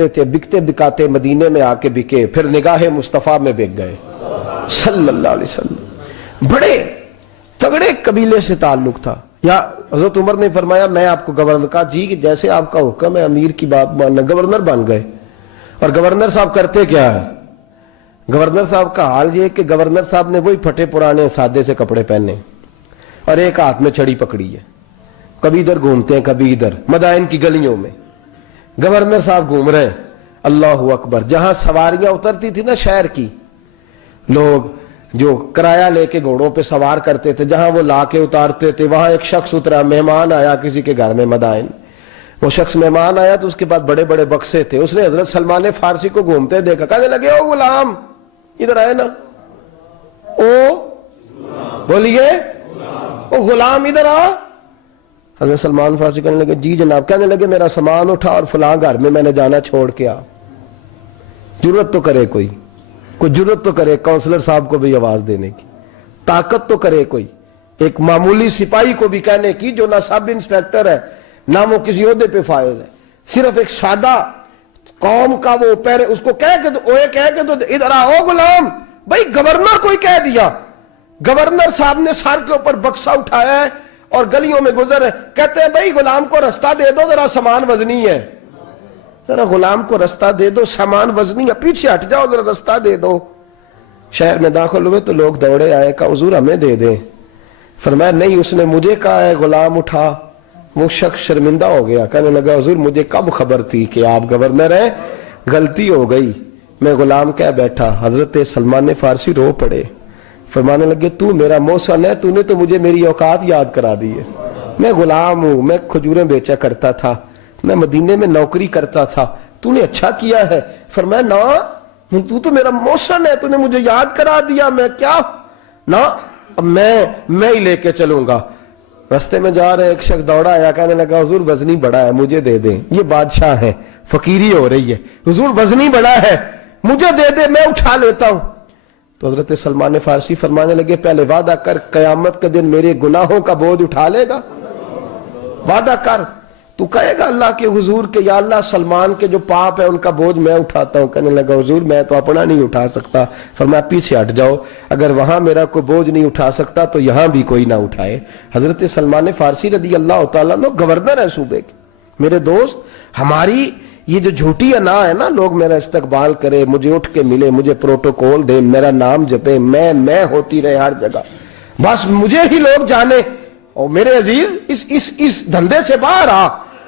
کرتے تھے, بکتے بکاتے مدینے میں آ کے بکے, پھر نگاہ مصطفیٰ میں بک گئے صلی اللہ علیہ وسلم. بڑے تگڑے قبیلے سے تعلق تھا. یا حضرت عمر نے فرمایا میں آپ کو گورنر کا جی کہ جیسے آپ کا حکم ہے امیر کی بات ماننا, گورنر بن گئے. اور گورنر صاحب کرتے کیا ہے؟ گورنر صاحب کا حال یہ کہ گورنر صاحب نے وہی پھٹے پرانے سادے سے کپڑے پہنے اور ایک ہاتھ میں چھڑی پکڑی ہے, کبھی ادھر گھومتے ہیں کبھی ادھر, مدائن کی گلیوں میں گورنر صاحب گھوم رہے ہیں. اللہ اکبر. جہاں سواریاں اترتی تھی نا شہر کی, لوگ جو کرایہ لے کے گھوڑوں پہ سوار کرتے تھے, جہاں وہ لا کے اتارتے تھے, وہاں ایک شخص اترا, مہمان آیا کسی کے گھر میں مدائن. وہ شخص مہمان آیا تو اس کے پاس بڑے بڑے بکسے تھے. اس نے حضرت سلمان فارسی کو گھومتے دیکھا, کہنے لگے او غلام ادھر آئے نا, او بولیے او غلام ادھر آ. حضرت سلمان فارسی کہنے لگے جی جناب. کہنے لگے میرا سامان اٹھا اور فلاں گھر میں نے جانا, چھوڑ کے آ. جرت تو کرے کوئی جرت تو کرے کونسلر صاحب کو بھی آواز دینے کی, طاقت تو کرے کوئی, ایک معمولی سپاہی کو بھی کہنے کی جو نہ سب انسپیکٹر ہے نہ وہ کسی عہدے پہ فائز ہے, صرف ایک سادہ قوم کا وہ پیر, اس کو کہہ کے تو ادھر آؤ غلام. بھائی گورنر کوئی کہہ دیا. گورنر صاحب نے سر کے اوپر بکسا اٹھایا ہے اور گلیوں میں گزر ہے, کہتے ہیں بھائی غلام کو رستہ دے دو, ذرا سامان وزنی ہے, ذرا غلام کو رستہ دے دو, سامان وزنی ہے, پیچھے ہٹ جاؤ, ذرا رستہ دے دو. شہر میں داخل ہوئے تو لوگ دوڑے آئے, کہا حضور ہمیں دے دیں. فرمایا نہیں, اس نے مجھے کہا ہے غلام اٹھا. وہ شخص شرمندہ ہو گیا, کہنے لگا حضور مجھے کب خبر تھی کہ آپ گورنر ہیں, غلطی ہو گئی, میں غلام کہہ بیٹھا. حضرت سلمان فارسی رو پڑے, فرمانے لگے تو میرا محسن ہے, تو نے تو مجھے میری اوقات یاد کرا دی ہے. میں غلام ہوں, میں کھجوریں بیچا کرتا تھا, میں مدینے میں نوکری کرتا تھا, تو نے اچھا کیا ہے. فرمایا نا تو میرا محسن ہے, تو نے مجھے یاد کرا دیا, میں کیا نا اب میں ہی لے کے چلوں گا. رستے میں جا رہے ایک شخص دوڑا آیا, کہنے لگا حضور وزنی بڑا ہے مجھے دے دیں. یہ بادشاہ ہے, فقیری ہو رہی ہے, حضور وزنی بڑا ہے مجھے دے دے, میں اٹھا لیتا ہوں. تو حضرت سلمان فارسی فرمانے لگے پہلے وعدہ کر قیامت کے دن میرے گناہوں کا بوجھ اٹھا لے گا. وعدہ کر, تو کہے گا اللہ کے حضور کے یا اللہ سلمان کے جو پاپ ہے ان کا بوجھ میں اٹھاتا ہوں. کہنے لگا حضور میں تو اپنا نہیں اٹھا سکتا. فرمایا پیچھے ہٹ جاؤ, اگر وہاں میرا کوئی بوجھ نہیں اٹھا سکتا تو یہاں بھی کوئی نہ اٹھائے. حضرت سلمان فارسی رضی اللہ تعالیٰ عنہ گورنر ہے صوبے کے. میرے دوست, ہماری یہ جو جھوٹی انا ہے نا, لوگ میرا استقبال کرے, مجھے اٹھ کے ملے, مجھے پروٹوکول دے, میرا نام جپے, میں ہوتی رہے ہر جگہ, بس مجھے ہی لوگ جانے. اور میرے عزیز اس دھندے سے باہر آ,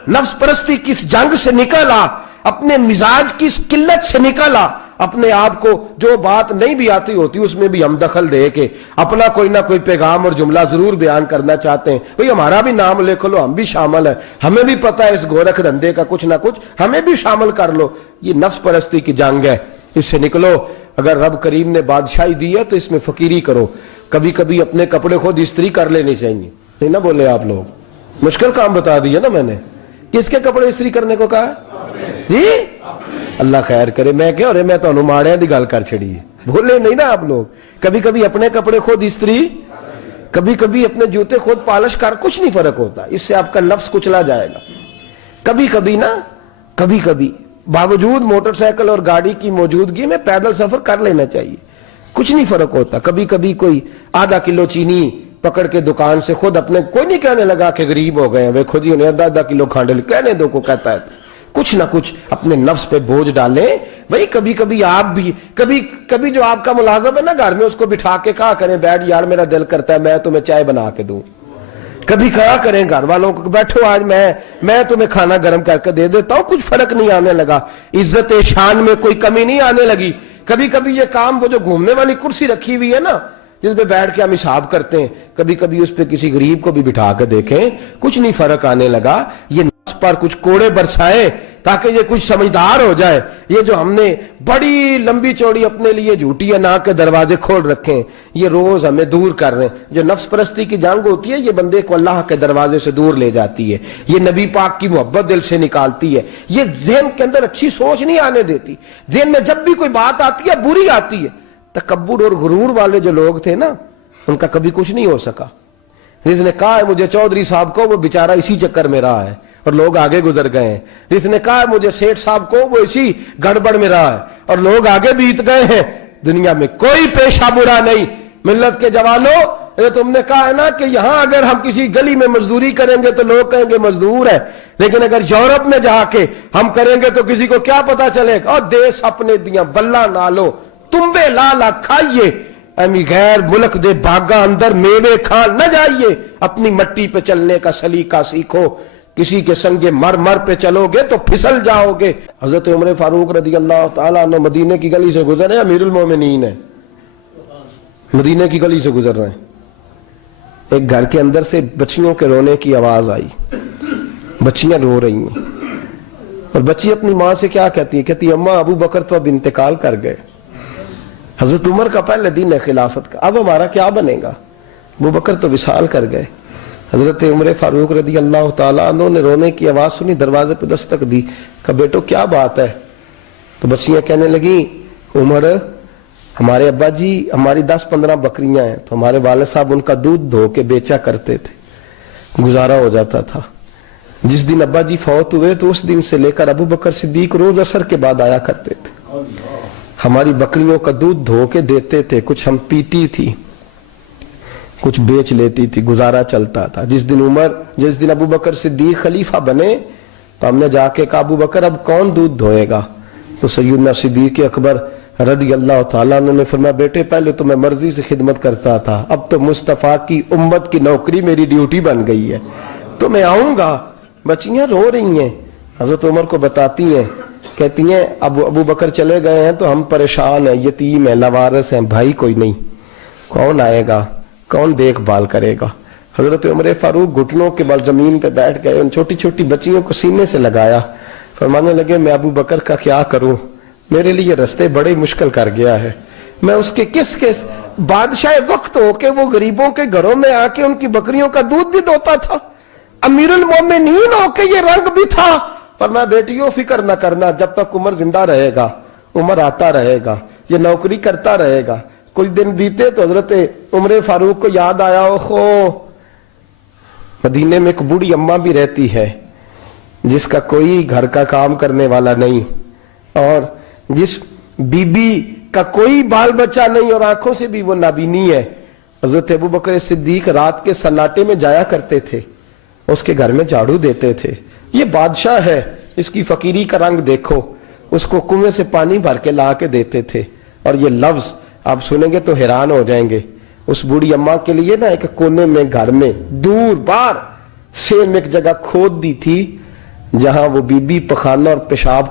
نفس پرستی کی اس جنگ سے نکل آ, اپنے مزاج کی اس قلت سے نکل آ, اپنے آپ کو جو بات نہیں بھی آتی ہوتی اس میں بھی ہم دخل دے کے اپنا کوئی نہ کوئی پیغام اور جملہ ضرور بیان کرنا چاہتے ہیں. بھئی ہمارا بھی نام لکھ لو, ہم بھی شامل ہیں, ہمیں بھی پتہ ہے اس گورکھ دھندے کا کچھ نہ کچھ, ہمیں بھی شامل کر لو. یہ نفس پرستی کی جنگ ہے, اس سے نکلو. اگر رب کریم نے بادشاہی دی ہے تو اس میں فقیری کرو. کبھی کبھی اپنے کپڑے خود استری کر لینے چاہیے. نہیں نہ بولے آپ لوگ, مشکل کام بتا دیا نا میں نے. کس کے کپڑے استری کرنے کو کہا جی؟ اللہ خیر کرے. میں کیا رہے, میں تو ماڑے دی گل کر چھڑی ہے, بھولے نہیں نا آپ لوگ. کبھی کبھی اپنے کپڑے خود استری, کبھی کبھی اپنے جوتے خود پالش کر, کچھ نہیں فرق ہوتا, اس سے آپ کا نفس کچلا جائے گا. کبھی کبھی نا, کبھی کبھی باوجود موٹر سائیکل اور گاڑی کی موجودگی میں پیدل سفر کر لینا چاہیے, کچھ نہیں فرق ہوتا. کبھی کبھی کوئی آدھا کلو چینی پکڑ کے دکان سے خود اپنے, کوئی نہیں کہنے لگا کہ غریب ہو گئے ہیں, وہ خود ہی انہیں آدھا کلو کھانڈے کہنے دو کو کہتا ہے. کچھ نہ کچھ اپنے نفس پہ بوجھ ڈالیں. بھئی کبھی کبھی آپ بھی, کبھی جو آپ کا ملازم ہے نا گھر میں, اس کو بٹھا کے کہا کریں بیٹھ یار میرا دل کرتا ہے میں تمہیں چائے بنا کے دوں. کبھی کہا کریں گھر والوں کو بیٹھو آج میں تمہیں کھانا گرم کر کے دے دیتا ہوں, کچھ فرق نہیں آنے لگا, عزت شان میں کوئی کمی نہیں آنے لگی. کبھی کبھی یہ کام, وہ جو گھومنے والی کرسی رکھی ہوئی ہے نا جس پہ بیٹھ کے ہم حساب کرتے ہیں, کبھی کبھی اس پہ کسی غریب کو بھی بٹھا کے دیکھیں, کچھ نہیں فرق آنے لگا. یہ نفس پر کچھ کوڑے برسائے تاکہ یہ کچھ سمجھدار ہو جائے. یہ جو ہم نے بڑی لمبی چوڑی اپنے لیے جھوٹی انا کے دروازے کھول رکھے ہیں, یہ روز ہمیں دور کر رہے ہیں. جو نفس پرستی کی جنگ ہوتی ہے یہ بندے کو اللہ کے دروازے سے دور لے جاتی ہے, یہ نبی پاک کی محبت دل سے نکالتی ہے, یہ ذہن کے اندر اچھی سوچ نہیں آنے دیتی. ذہن میں جب بھی کوئی بات آتی ہے بری آتی ہے. تکبر اور غرور والے جو لوگ تھے نا, ان کا کبھی کچھ نہیں ہو سکا. جس نے کہا ہے مجھے چودھری صاحب کو, وہ بیچارہ اسی چکر میں رہا ہے, اور لوگ آگے گزر گئے ہیں. جس نے کہا مجھے سیٹھ صاحب کو وہ اسی گڑبڑ میں رہا ہے اور لوگ آگے بیت گئے ہیں. دنیا میں کوئی پیشہ برا نہیں. ملت کے جوانوں، یہ تم نے کہا ہے نا کہ یہاں اگر ہم کسی گلی میں مزدوری کریں گے تو لوگ کہیں گے مزدور ہے، لیکن اگر یورپ میں جا کے ہم کریں گے تو کسی کو کیا پتا چلے گا؟ اور دیس اپنے دیاں ولہ نالو تمبے لالا کھائیے، امی غیر ملک دے باغاں اندر میوے کھان نہ جائیے. اپنی مٹی پہ چلنے کا سلیقہ سیکھو. کسی کے سنگ مر پہ چلو گے تو پھسل جاؤ گے. حضرت عمر فاروق رضی اللہ تعالیٰ عنہ مدینے کی گلی سے گزرے، امیر المومنین ہے، مدینے کی گلی سے گزر رہے ہیں. ایک گھر کے اندر سے بچیوں کے رونے کی آواز آئی. بچیاں رو رہی ہیں اور بچی اپنی ماں سے کیا کہتی ہے؟ کہتی اماں ابو بکر تو اب انتقال کر گئے. حضرت عمر کا پہلے دن ہے خلافت کا، اب ہمارا کیا بنے گا؟ ابو بکر تو وصال کر گئے. حضرت عمر فاروق رضی اللہ تعالیٰ عنہ نے رونے کی آواز سنی، دروازے پہ دستک دی، کہا بیٹو کیا بات ہے؟ تو بچیاں کہنے لگیں عمر ہمارے ابا جی ہماری 10-15 بکریاں ہیں تو ہمارے والد صاحب ان کا دودھ دھو کے بیچا کرتے تھے، گزارا ہو جاتا تھا. جس دن ابا جی فوت ہوئے تو اس دن سے لے کر ابو بکر صدیق روز عصر کے بعد آیا کرتے تھے، ہماری بکریوں کا دودھ دھو کے دیتے تھے، کچھ ہم پیتی تھی کچھ بیچ لیتی تھی، گزارا چلتا تھا. جس دن ابو بکر صدیق خلیفہ بنے تو ہم نے جا کے کہا ابو بکر اب کون دودھ دھوئے گا؟ تو سیدنا صدیق اکبر رضی اللہ تعالیٰ عنہ نے فرمایا بیٹے پہلے تو میں مرضی سے خدمت کرتا تھا، اب تو مصطفیٰ کی امت کی نوکری میری ڈیوٹی بن گئی ہے تو میں آؤں گا. بچیاں رو رہی ہیں، حضرت عمر کو بتاتی ہیں، کہتی ہیں ابو بکر چلے گئے ہیں تو ہم پریشان ہیں، یتیم ہیں، لاوارث ہیں، بھائی کوئی نہیں، کون آئے گا، کون دیکھ بھال کرے گا؟ حضرت عمر فاروق گھٹنوں کے بل زمین پہ بیٹھ گئے، ان چھوٹی چھوٹی بچیوں کو سینے سے لگایا، فرمانے لگے میں ابو بکر کا کیا کروں، میرے لیے رستے بڑے مشکل کر گیا ہے. میں اس کے کس بادشاہ وقت ہو کے وہ غریبوں کے گھروں میں آ کے ان کی بکریوں کا دودھ بھی دوتا تھا، امیر المومنین ہو کے یہ رنگ بھی تھا. فرمایا بیٹیوں فکر نہ کرنا، جب تک عمر زندہ رہے گا، عمر آتا رہے گا، یہ نوکری کرتا رہے گا. کچھ دن بیتے تو حضرت عمر فاروق کو یاد آیا اوہو مدینے میں ایک بوڑھی اماں بھی رہتی ہے جس کا کوئی گھر کا کام کرنے والا نہیں اور جس بی بی کا کوئی بال بچہ نہیں اور آنکھوں سے بھی وہ نابینی ہے. حضرت ابو بکر صدیق رات کے سناٹے میں جایا کرتے تھے، اس کے گھر میں جھاڑو دیتے تھے. یہ بادشاہ ہے، اس کی فقیری کا رنگ دیکھو. اس کو کنویں سے پانی بھر کے لا کے دیتے تھے. اور یہ لفظ آپ سنیں گے تو حیران ہو جائیں گے. اس بوڑھی اماں کے لیے نا ایک کونے میں گھر میں دور بار سیم ایک جگہ کھود دی تھی جہاں وہ بی بی پخانہ اور پیشاب